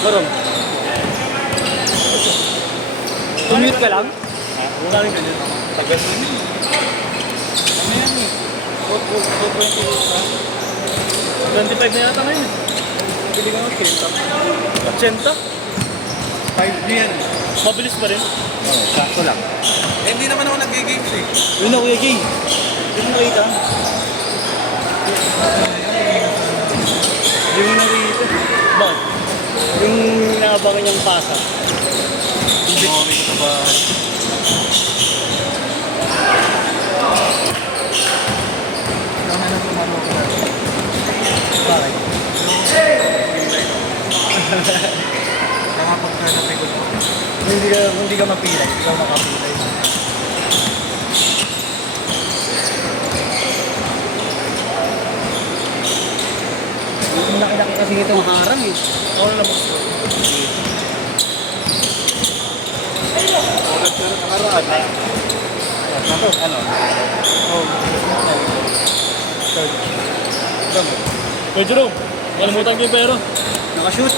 Gorong. Commute ka lang? Wala rin ganyan. Tagal na yun. Ano yan eh? 25 na yata ngayon eh. Pili ka ng 80. 5 yan. Mabilis pa rin. Oo, sakto lang. Eh, hindi naman ako nag-games eh. Yun na, Kuya Jay. Hindi mo nakita. Hindi mo nakita. Bakit? Yung naabangan niyang pasa. Hindi ko kami ito ba? Bakit? Nakapag ka na pagod ko. Hindi ka mapilay. Hindi ka makapilay. Yung laki-laki kasi itong harang eh. Ako na lang mag-score. Ako nagkaroon nakaraan na. Ano? Oh. Kuya Jerome, kalimutan ko yung pero. Nakashoot.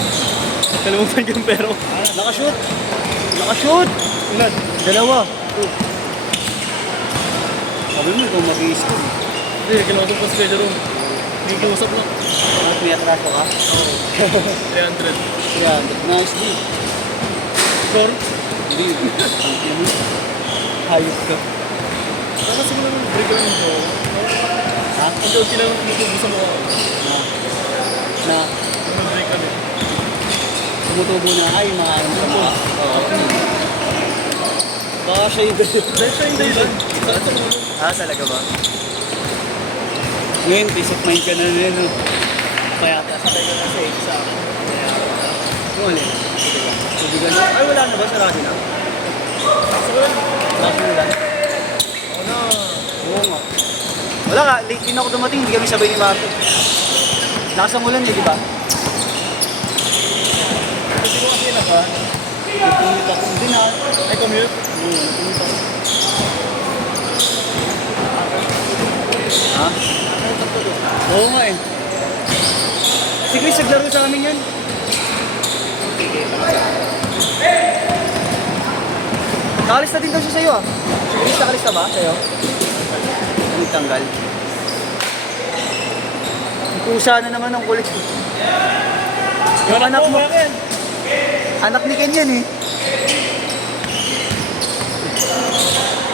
Kalimutan ko yung pero. Nakashoot. Nakashoot. Ilan? Dalawa. Sabi mo kung mag-i-score. Hindi, kalimutan ko si Kuya Jerome. Hindi kiusap lang. At may atraso ka? Oo. 300. 300. Nice D. Score? Hindi. Tangkin mo. Hayop ka. Saka siguro ng break ko yung joke. Ha? Ang joke lang tumutubo sa mukha. Na Ang break kami. tumutubo na ay mga ano sa mga. Oo. Baka siya yung Dahil siya yung dahilan. Sakit sa ulo. talaga ba? Ngayon, peace of mind ka na rin. No? Kaya Sabay ko na sa exam. yung ulit. Tubigan na. Ay, wala na ba? Sarado na. Siguro, Last mo lang. ako na. Oo nga. Wala ka, late din ako dumating, hindi kami sabay ni Marco. Lakas ang ulan eh, di ba? Hindi ko kasi na ba? Nagpunit ako. Hindi na. Ay, commute? Nagpunit ako. Ha? Oo nga eh. Si Chris, naglaro sa amin yan. Nakalis na din daw siya sa'yo ah. Si Chris, nakalis na ba sa'yo? Tanggal. Kusa na naman ng kulit. Yung anak mo. Anak ni Ken yan eh.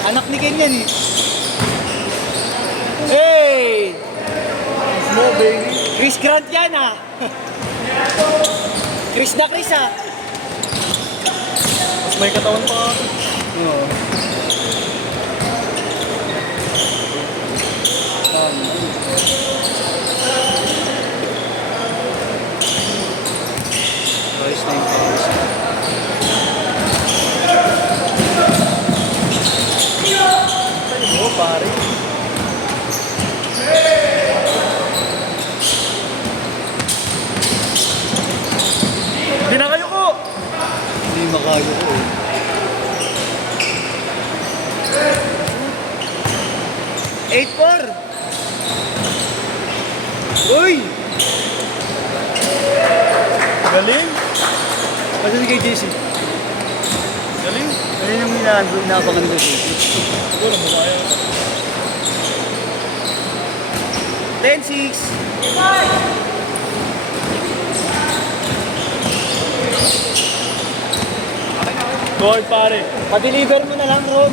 Anak ni Ken yan eh. Hey! Small baby. Chris Grant yan ah. Chris na Chris ah. Mas may katawan pa ako. Oo. Ayos na yung pawis. Oo, pare. Hindi na kayo ko! Hindi makayo ko eh. Eight four. Uy! Galing! Kasi si kay JC. Galing! Ano yung inaabangan ko JC? Siguro, mabaya. 10-6. Goal, pare. Pa-deliver mo na lang, Rob.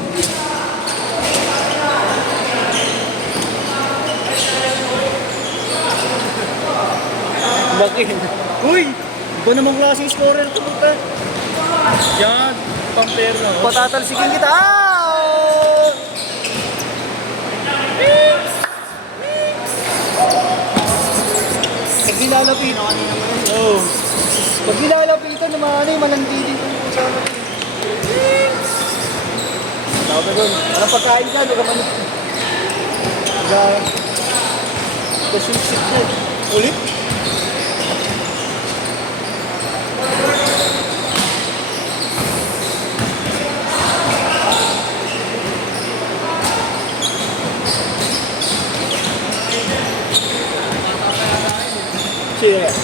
Laki. Uy! Ikaw namang klaseng scorer to, puta. Yan, pang-player na. Oh. Patatalsikin kita. Ah! Pag nilalapit. Oh. Pag nilalapitan naman, ano yung malandi dito yung pusa mo. Tawag na doon. Anong pagkain ka? Huwag ka man. Kasip-sip ko. Ulit? Sino yan?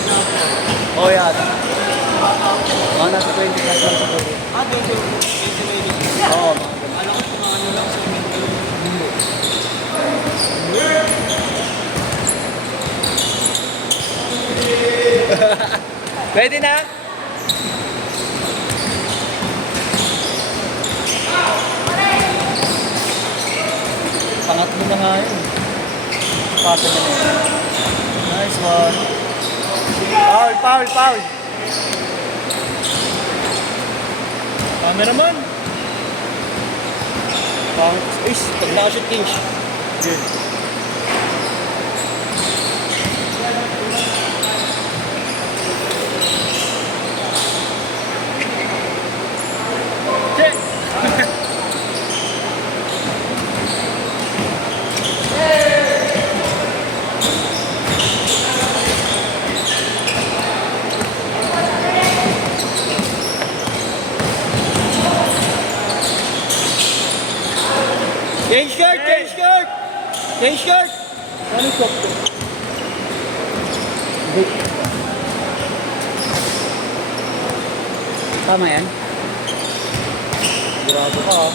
Oh, yan. Mga nasa 20 plus lang siguro. Ah, 20 minutes. Oo, Alam ko kung ano lang, 7 Pwede na? Pangatlo na nga yun. Pasa na yun. Nice one. Foul, foul, foul. Cameraman. Pangit. Is, pag nakashoot Kinch. Good. Check. Change shirt, change shirt. Change shirt. Ano yung shot ko? Tama yan? Sigurado ka ha.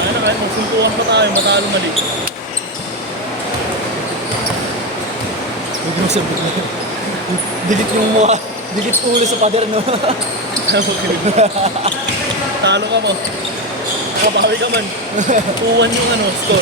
Ano naman, magsuntukan pa tayo, matalo mali. Huwag mo sabihin. Dikit yung mukha. Dikit ulo sa pader, no? Talo ka mo. Kabawi ka man. 2-1 yung ano, score.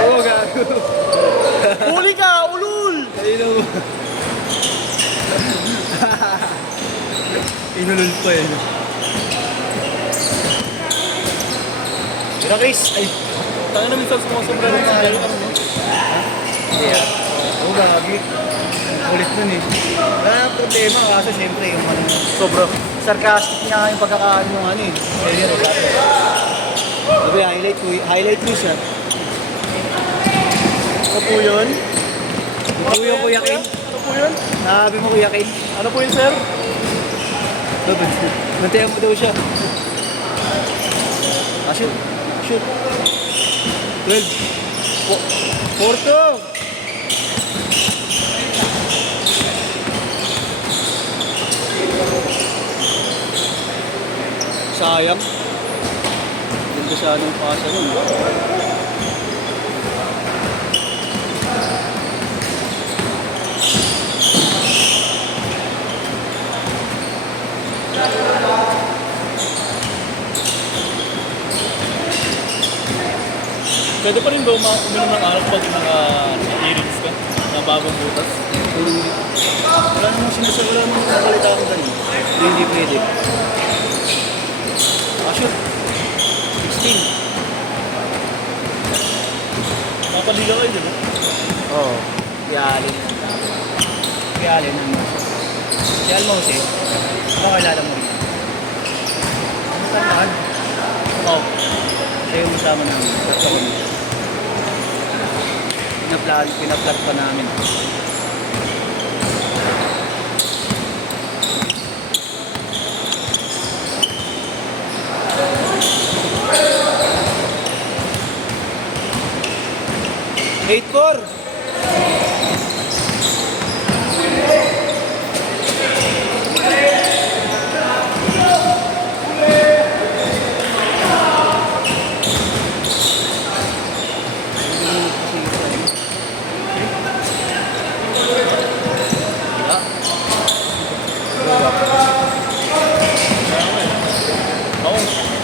Oo, gago. Huli ka, ulul! Kanino mo? Inulul ko eh. Tira, Chris. Ay. Tayo na minsan sumasobra ng tayo. Ano mo? Yeah. Oo, gagi. Ulit nun eh. Wala nang problema kasi siyempre yung ano, sobra sarcastic niya yung pagkakaano ng ano eh. Kaya yun, sabi. Sabi, highlight mo siya. Ano po yun? Ito yung Kuya King. Ano po yun? Sabi mo Kuya King. Ano po yun, sir? Nantayan mo daw siya. Ah, shoot. Shoot. 12. 4-2. Sayang. Ganda siya ng pasa nun. Pwede pa rin ba uminom ng alak pag naka-earrings ka? Na bagong butas? Wala namang sinasabi, wala namang nakalita akong ganun. Hindi pwede. Ah, shoot. 16. Mapaligaw kayo, di ba? Oo. Piyalin. Piyalin ang mo. Si Almose, makakilala mo rin. Ano tandaan? Oo. Siya yung kasama namin. Basta kami. Pinaplag pa namin. Eight four.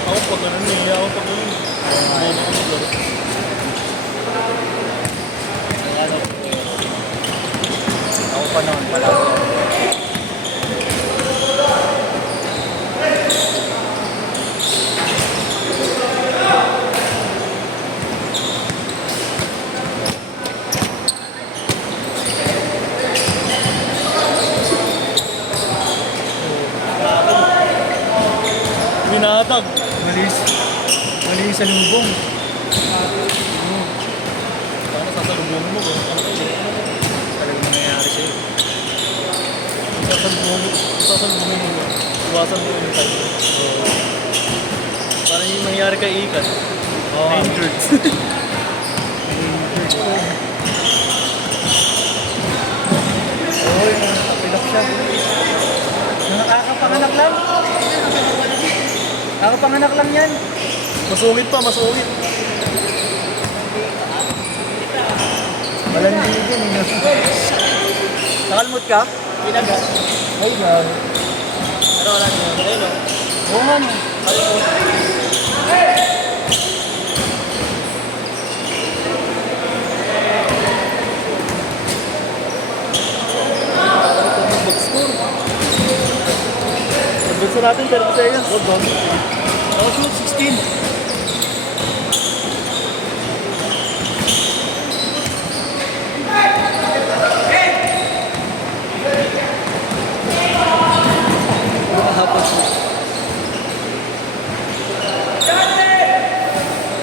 Ako pag ganun eh. Ako pag ganun. Bobo ko maglaro. Ano? Ako pa naman pala. Binatag. Mali sa lubong. Sana sasalubungin mo. Ano kayo? Talagang nangyayari sa'yo. Sasalubungin mo. Iwasan mo yung time. Parang yung nangyari kay Ikan. Oo. Injured. Oo, pilak siya. Nakakapanganak lang. Nakakapanganak lang yan. Masungit pa, masungit. Malandi din. Nakalmot ka? Pinaga. Ay, God. Pero wala nyo. Ayun o. Oo nga no. Mag-score. Gusto natin, pero sa'yo yan. Huwag doon. Oh, shoot, 16.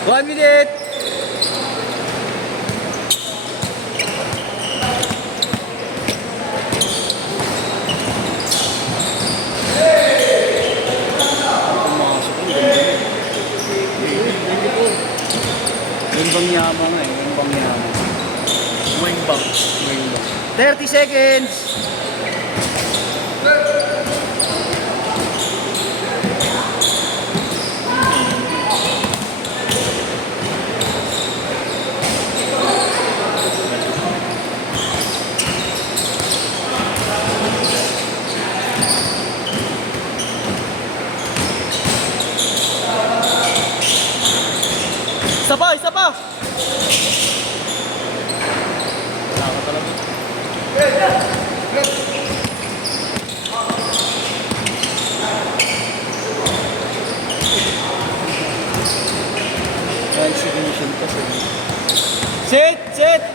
One minute. Yung bang yaman nga eh, yung bang yaman. Wing bang. 30 seconds. Isa pa, isa pa! Wala ka talaga. Execution kasi. Set! Set!